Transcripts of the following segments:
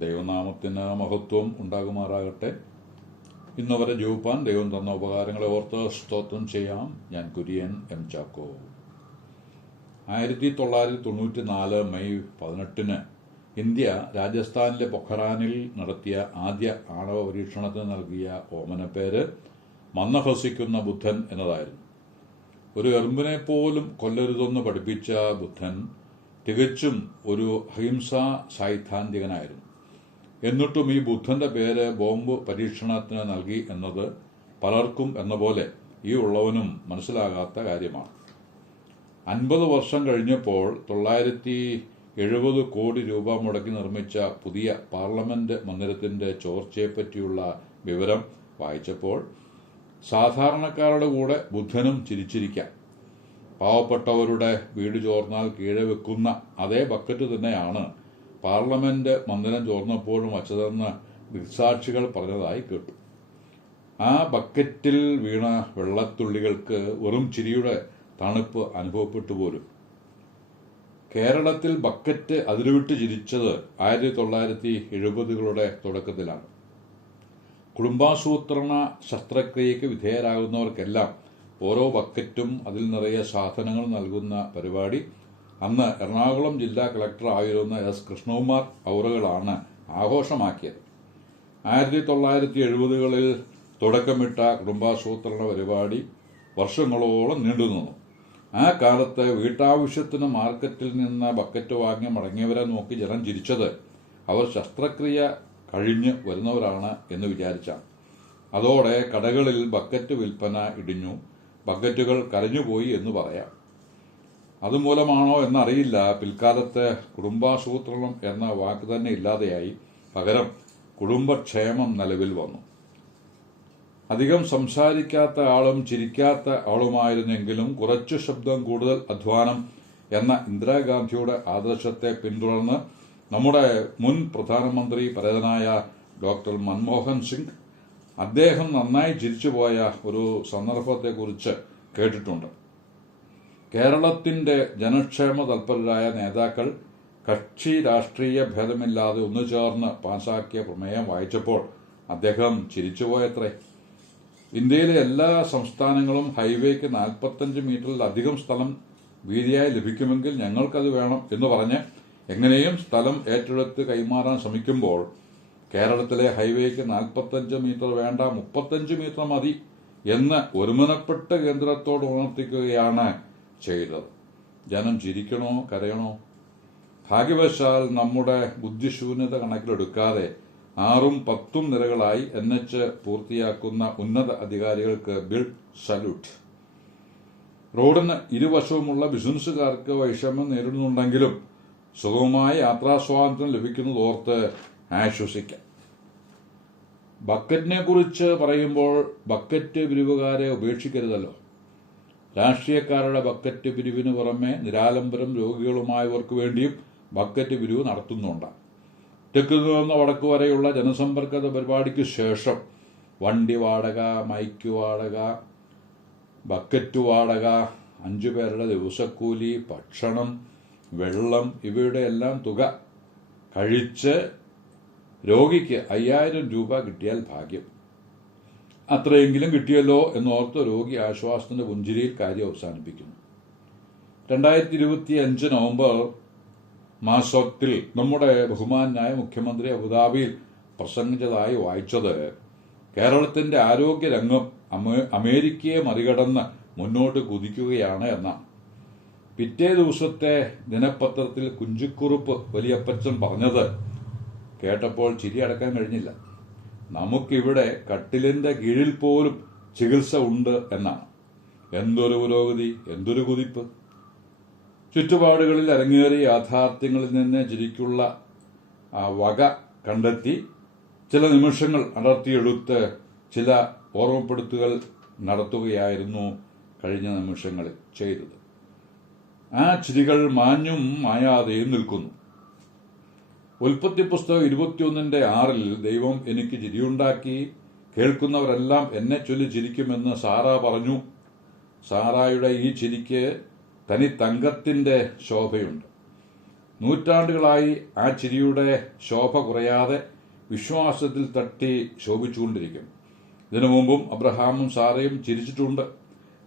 ദൈവനാമത്തിന് മഹത്വം ഉണ്ടാകുമാറാകട്ടെ. ഇന്നുവരെ ജീവിപ്പാൻ ദൈവം തന്ന ഉപകാരങ്ങളെ ഓർത്ത് സ്തോത്രം ചെയ്യാം. ഞാൻ Kurian M Chacko. 1994 May 18 India രാജസ്ഥാനിലെ പൊഖറാനിൽ നടത്തിയ ആദ്യ ആണവ പരീക്ഷണത്തിന് നൽകിയ ഓമനപ്പേര് മന്ദഹസിക്കുന്ന ബുദ്ധൻ എന്നതായിരുന്നു. ഒരു എറുമ്പിനെ പോലും കൊല്ലരുതെന്ന് പഠിപ്പിച്ച ബുദ്ധൻ തികച്ചും ഒരു അഹിംസാ സൈദ്ധാന്തികനായിരുന്നു. എന്നിട്ടും ഈ ബുദ്ധന്റെ പേര് ബോംബ് പരീക്ഷണത്തിന് നൽകി എന്നത് പലർക്കും എന്ന പോലെ ഈ ഉള്ളവനും മനസ്സിലാകാത്ത കാര്യമാണ്. 50 വർഷം കഴിഞ്ഞപ്പോൾ 970 കോടി രൂപ മുടക്കി നിർമ്മിച്ച പുതിയ പാർലമെന്റ് മന്ദിരത്തിന്റെ ചോർച്ചയെപ്പറ്റിയുള്ള വിവരം വായിച്ചപ്പോൾ സാധാരണക്കാരുടെ കൂടെ ബുദ്ധനും ചിരിച്ചിരിക്കാം. പാവപ്പെട്ടവരുടെ വീട് ചോർന്നാൽ കീഴെ വെക്കുന്ന അതേ ബക്കറ്റ് തന്നെയാണ് പാർലമെന്റ് മന്ദിരം ചോർന്നപ്പോഴും വച്ചതെന്ന് ദൃക്സാക്ഷികൾ പറഞ്ഞതായി കേട്ടു. ആ ബക്കറ്റിൽ വീണ വെള്ളത്തുള്ളികൾക്ക് വെറും ചിരിയുടെ തണുപ്പ് അനുഭവപ്പെട്ടു പോലും. കേരളത്തിൽ ബക്കറ്റ് അതിരുവിട്ട് ചിരിച്ചത് 1970കളുടെ തുടക്കത്തിലാണ്. കുടുംബാസൂത്രണ ശസ്ത്രക്രിയയ്ക്ക് വിധേയരാകുന്നവർക്കെല്ലാം ഓരോ ബക്കറ്റും അതിൽ നിറയെ സാധനങ്ങൾ നൽകുന്ന പരിപാടി അന്ന് എറണാകുളം ജില്ലാ കളക്ടർ ആയിരുന്ന എസ് കൃഷ്ണകുമാർ ഔറകളാണ് ആഘോഷമാക്കിയത്. 1970കളിൽ തുടക്കമിട്ട കുടുംബാസൂത്രണ പരിപാടി വർഷങ്ങളോളം നീണ്ടുനിന്നു. ആ കാലത്ത് വീട്ടാവശ്യത്തിന് മാർക്കറ്റിൽ നിന്ന് ബക്കറ്റ് വാങ്ങി മടങ്ങിയവരെ നോക്കി ജനം ചിരിച്ചത് അവർ ശസ്ത്രക്രിയ കഴിഞ്ഞ് വരുന്നവരാണ് എന്ന് വിചാരിച്ചാണ്. അതോടെ കടകളിൽ ബക്കറ്റ് വിൽപ്പന ഇടിഞ്ഞു, ബക്കറ്റുകൾ കരഞ്ഞുപോയി എന്ന് പറയാം. അതുമൂലമാണോ എന്നറിയില്ല, പിൽക്കാലത്ത് കുടുംബാസൂത്രണം എന്ന വാക്ക് തന്നെ ഇല്ലാതെയായി. പകരം കുടുംബക്ഷേമം നിലവിൽ വന്നു. അധികം സംസാരിക്കാത്ത ആളും ചിരിക്കാത്ത ആളുമായിരുന്നെങ്കിലും കുറച്ചു ശബ്ദം കൂടുതൽ അധ്വാനം എന്ന ഇന്ദിരാഗാന്ധിയുടെ ആദർശത്തെ പിന്തുടർന്ന് നമ്മുടെ മുൻ പ്രധാനമന്ത്രി പരേതനായ ഡോക്ടർ മൻമോഹൻ സിംഗ് അദ്ദേഹം നന്നായി ചിരിച്ചുപോയ ഒരു സന്ദർഭത്തെക്കുറിച്ച് കേട്ടിട്ടുണ്ട്. കേരളത്തിന്റെ ജനക്ഷേമ തൽപരരായ നേതാക്കൾ കക്ഷി രാഷ്ട്രീയ ഭേദമില്ലാതെ ഒന്നുചേർന്ന് പാസാക്കിയ പ്രമേയം വായിച്ചപ്പോൾ അദ്ദേഹം ചിരിച്ചുപോയത്രേ. ഇന്ത്യയിലെ എല്ലാ സംസ്ഥാനങ്ങളും ഹൈവേക്ക് 45 മീറ്ററിലധികം സ്ഥലം വീതിയായി ലഭിക്കുമെങ്കിൽ ഞങ്ങൾക്കത് വേണം എന്ന് പറഞ്ഞ് എങ്ങനെയും സ്ഥലം ഏറ്റെടുത്ത് കൈമാറാൻ ശ്രമിക്കുമ്പോൾ കേരളത്തിലെ ഹൈവേക്ക് 45 മീറ്റർ വേണ്ട, 35 മീറ്റർ മതി എന്ന് ഒരുമനപ്പെട്ട് കേന്ദ്രത്തോട് ഉണർത്തിക്കുകയാണ് ചെയ്തത്. ജനം ചിരിക്കണോ കരയണോ? ഭാഗ്യവശാൽ നമ്മുടെ ബുദ്ധിശൂന്യത കണക്കിലെടുക്കാതെ 6ഉം 10ഉം നിരകളായി NH പൂർത്തിയാക്കുന്ന ഉന്നത അധികാരികൾക്ക് ബിൽഡ് സല്യൂട്ട്. റോഡിന് ഇരുവശവുമുള്ള ബിസിനസ്സുകാർക്ക് വൈഷമ്യം നേരിടുന്നുണ്ടെങ്കിലും സുഗമമായ യാത്രാസ്വാതന്ത്ര്യം ലഭിക്കുന്നതോർത്ത് ആശ്വസിക്കാം. ബക്കറ്റിനെ കുറിച്ച് പറയുമ്പോൾ ബക്കറ്റ് പിരിവുകാരെ ഉപേക്ഷിക്കരുതല്ലോ. രാഷ്ട്രീയക്കാരുടെ ബക്കറ്റ് പിരിവിന് പുറമെ നിരാലംബരം രോഗികളുമായവർക്ക് വേണ്ടിയും ബക്കറ്റ് പിരിവ് നടത്തുന്നുണ്ട്. തെക്ക് നിന്ന് വടക്ക് വരെയുള്ള ജനസമ്പർക്ക പരിപാടിക്ക് ശേഷം വണ്ടി വാടക, മൈക്ക് വാടക, ബക്കറ്റ് വാടക, 5 പേരുടെ ദിവസക്കൂലി, ഭക്ഷണം, വെള്ളം ഇവയുടെ എല്ലാം തുക കഴിച്ച് രോഗിക്ക് 5000 രൂപ കിട്ടിയാൽ ഭാഗ്യം. അത്രയെങ്കിലും കിട്ടിയല്ലോ എന്നോർത്ത് രോഗി ആശ്വാസത്തിന്റെ പുഞ്ചിരിയിൽ കാര്യം അവസാനിപ്പിക്കുന്നു. 2025 നവംബർ മാസത്തിൽ നമ്മുടെ ബഹുമാനായ മുഖ്യമന്ത്രി അബുദാബിയിൽ പ്രസംഗിച്ചതായി വായിച്ചത് കേരളത്തിന്റെ ആരോഗ്യ രംഗം അമേരിക്കയെ മറികടന്ന് മുന്നോട്ട് കുതിക്കുകയാണ് എന്നാണ്. പിറ്റേ ദിവസത്തെ ദിനപത്രത്തിൽ കുഞ്ചിക്കുറുപ്പ് വലിയപ്പച്ചൻ പറഞ്ഞത് കേട്ടപ്പോൾ ചിരി അടക്കാൻ കഴിഞ്ഞില്ല. നമുക്കിവിടെ കട്ടിലിന്റെ കീഴിൽ പോലും ചികിത്സ ഉണ്ട് എന്നാണ്. എന്തൊരു പുരോഗതി, എന്തൊരു കുതിപ്പ്! ചുറ്റുപാടുകളിൽ അരങ്ങേറിയ യാഥാർത്ഥ്യങ്ങളിൽ നിന്ന് ചിരിക്കുള്ള വക കണ്ടെത്തി ചില നിമിഷങ്ങൾ അടർത്തിയെടുത്ത് ചില ഓർമ്മപ്പെടുത്തുകൾ നടത്തുകയായിരുന്നു കഴിഞ്ഞ നിമിഷങ്ങളിൽ ചെയ്തത്. ആ ചിരികൾ മാഞ്ഞും മായാതെയും നിൽക്കുന്നു. ഉൽപ്പത്തി പുസ്തകം 21:6 ദൈവം എനിക്ക് ചിരിയുണ്ടാക്കി, കേൾക്കുന്നവരെല്ലാം എന്നെ ചൊല്ലി ചിരിക്കുമെന്ന് സാറ പറഞ്ഞു. സാറായുടെ ഈ ചിരിക്ക് തനി തങ്കത്തിന്റെ ശോഭയുണ്ട്. നൂറ്റാണ്ടുകളായി ആ ചിരിയുടെ ശോഭ കുറയാതെ വിശ്വാസത്തിൽ തട്ടി ശോഭിച്ചുകൊണ്ടിരിക്കും. ഇതിനു മുമ്പും അബ്രഹാമും സാറയും ചിരിച്ചിട്ടുണ്ട്.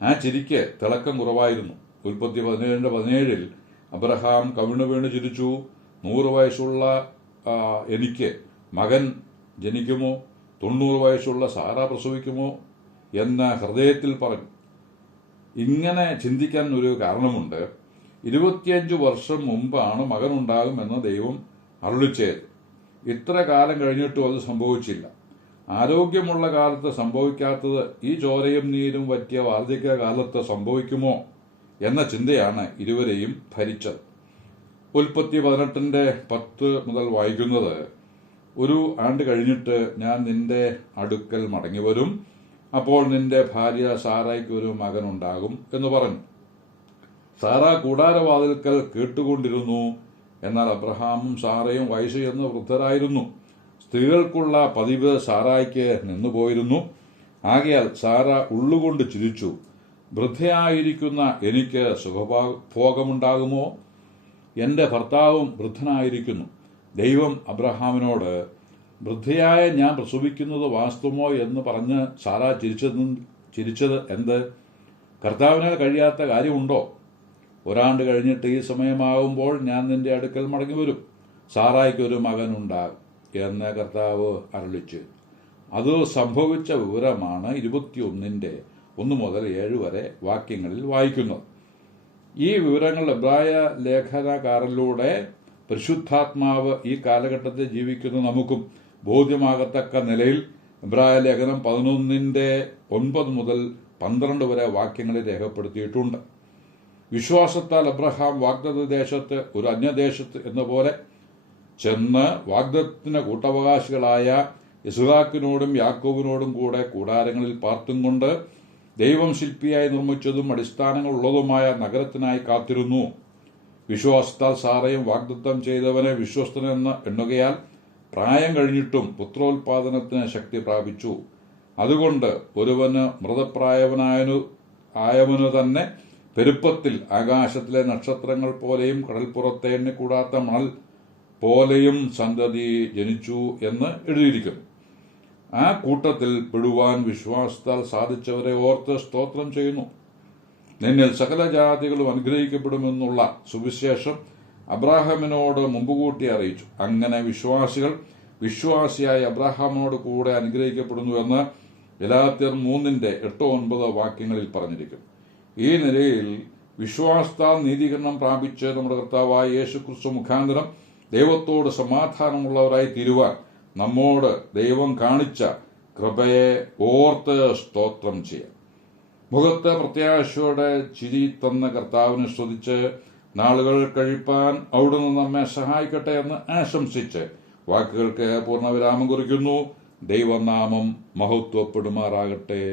ആ ചിരിക്ക് തിളക്കം കുറവായിരുന്നു. ഉൽപ്പത്തി 17:17 അബ്രഹാം കവിണ്ണു വീണ് ചിരിച്ചു. 100 വയസ്സുള്ള എനിക്ക് മകൻ ജനിക്കുമോ? 90 വയസ്സുള്ള സാറ പ്രസവിക്കുമോ എന്ന് ഹൃദയത്തിൽ പറഞ്ഞു. ഇങ്ങനെ ചിന്തിക്കാൻ ഒരു കാരണമുണ്ട്. 25 വർഷം മുമ്പാണ് മകനുണ്ടാകുമെന്ന് ദൈവം അരുളിച്ചത്. ഇത്ര കാലം കഴിഞ്ഞിട്ടും അത് സംഭവിച്ചില്ല. ആരോഗ്യമുള്ള കാലത്ത് സംഭവിക്കാത്തത് ഈ ചോരയും നീരും പറ്റിയ വാർദ്ധക്യകാലത്ത് സംഭവിക്കുമോ എന്ന ചിന്തയാണ് ഇരുവരെയും ഭരിച്ചത്. ഉൽപ്പത്തി 18:10 മുതൽ വായിക്കുന്നത്, ഒരു ആണ്ട് കഴിഞ്ഞിട്ട് ഞാൻ നിന്റെ അടുക്കൽ മടങ്ങി വരും. അപ്പോൾ നിന്റെ ഭാര്യ സാറായ്ക്ക് ഒരു മകനുണ്ടാകും എന്ന് പറഞ്ഞു. സാറ കൂടാരവാതിൽക്കൽ കേട്ടുകൊണ്ടിരുന്നു. എന്നാൽ അബ്രഹാമും സാറയും വയസ്സ് ചെന്ന് വൃദ്ധരായിരുന്നു. സ്ത്രീകൾക്കുള്ള പതിവ് സാറായ്ക്ക് നിന്നുപോയിരുന്നു. ആകയാൽ സാറ ഉള്ളുകൊണ്ട് ചിരിച്ചു. വൃദ്ധയായിരിക്കുന്ന എനിക്ക് സുഖഭോഗമുണ്ടാകുമോ? എൻ്റെ ഭർത്താവും വൃദ്ധനായിരിക്കുന്നു. ദൈവം അബ്രഹാമിനോട്, വൃദ്ധയായ ഞാൻ പ്രസവിക്കുന്നത് വാസ്തവമോ എന്ന് പറഞ്ഞ് സാറ ചിരിച്ചത് എന്ത്? കർത്താവിനാൽ കഴിയാത്ത കാര്യമുണ്ടോ? ഒരാണ്ട് കഴിഞ്ഞിട്ട് ഈ സമയമാകുമ്പോൾ ഞാൻ നിന്റെ അടുക്കൽ മടങ്ങി വരും. സാറായ്ക്കൊരു മകനുണ്ടാകും എന്ന് കർത്താവ് അരുളിച്ചു. അത് സംഭവിച്ച വിവരമാണ് 21:1 മുതൽ 7 വരെ വാക്യങ്ങളിൽ വായിക്കുന്നത്. ഈ വിവരങ്ങൾ എബ്രായ ലേഖനകാരനിലൂടെ പരിശുദ്ധാത്മാവ് ഈ കാലഘട്ടത്തിൽ ജീവിക്കുന്ന നമുക്കും ബോധ്യമാകത്തക്ക നിലയിൽ എബ്രായ ലേഖനം 11:9 മുതൽ 12 വരെ വാക്യങ്ങളിൽ രേഖപ്പെടുത്തിയിട്ടുണ്ട്. വിശ്വാസത്താൽ അബ്രഹാം വാഗ്ദത്ത ദേശത്ത് ഒരു അന്യദേശത്ത് എന്ന പോലെ ചെന്ന് വാഗ്ദത്തത്തിന് കൂട്ടവകാശികളായ ഇസ്ഹാക്കിനോടും യാക്കോബിനോടും കൂടെ കൂടാരങ്ങളിൽ പാർത്തും കൊണ്ട് ദൈവം ശില്പിയായി നിർമ്മിച്ചതും അടിസ്ഥാനങ്ങൾ ഉള്ളതുമായ നഗരത്തിനായി കാത്തിരുന്നു. വിശ്വാസത്താൽ സാറയും വാഗ്ദത്തം ചെയ്തവനെ വിശ്വസ്തനെന്ന് എണ്ണുകയാൽ പ്രായം കഴിഞ്ഞിട്ടും പുത്രോത്പാദനത്തിന് ശക്തി പ്രാപിച്ചു. അതുകൊണ്ട് ഒരുവന് മൃതപ്രായവനായവനു തന്നെ പെരുപ്പത്തിൽ ആകാശത്തിലെ നക്ഷത്രങ്ങൾ പോലെയും കടൽപ്പുറത്തെ എണ്ണിക്കൂടാത്ത മണൽ പോലെയും സന്തതി ജനിച്ചു എന്ന് എഴുതിയിരിക്കുന്നു. ആ കൂട്ടത്തിൽ പെടുവാൻ വിശ്വാസത്താൽ സാധിച്ചവരെ ഓർത്ത് സ്തോത്രം ചെയ്യുന്നു. നിന്നിൽ സകല ജാതികളും അനുഗ്രഹിക്കപ്പെടുമെന്നുള്ള സുവിശേഷം അബ്രാഹാമിനോട് മുമ്പുകൂട്ടി അറിയിച്ചു. അങ്ങനെ വിശ്വാസിയായ അബ്രാഹാമിനോട് കൂടെ അനുഗ്രഹിക്കപ്പെടുന്നുവെന്ന് ഗലാത്യർ 3:8-9 വാക്യങ്ങളിൽ പറഞ്ഞിരിക്കുന്നു. ഈ നിലയിൽ വിശ്വാസത്താൽ നീതീകരണം പ്രാപിച്ച് നമ്മുടെ കർത്താവായ യേശുക്രിസ്തു മുഖാന്തരം ദൈവത്തോട് സമാധാനമുള്ളവരായി തീരുവാൻ നമ്മോട് ദൈവം കാണിച്ച കൃപയെ ഓർത്ത് സ്തോത്രം ചെയ്യാം. മുഖത്ത് പ്രത്യാശയോടെ ചിരി തന്ന കർത്താവിനെ സ്തുതിച്ച് നാളുകൾ കഴിപ്പാൻ അവിടുന്ന് നമ്മെ സഹായിക്കട്ടെ എന്ന് ആശംസിച്ച് വാക്കുകൾക്ക് പൂർണ്ണവിരാമം കുറിക്കുന്നു. ദൈവനാമം മഹത്വപ്പെടുമാറാകട്ടെ.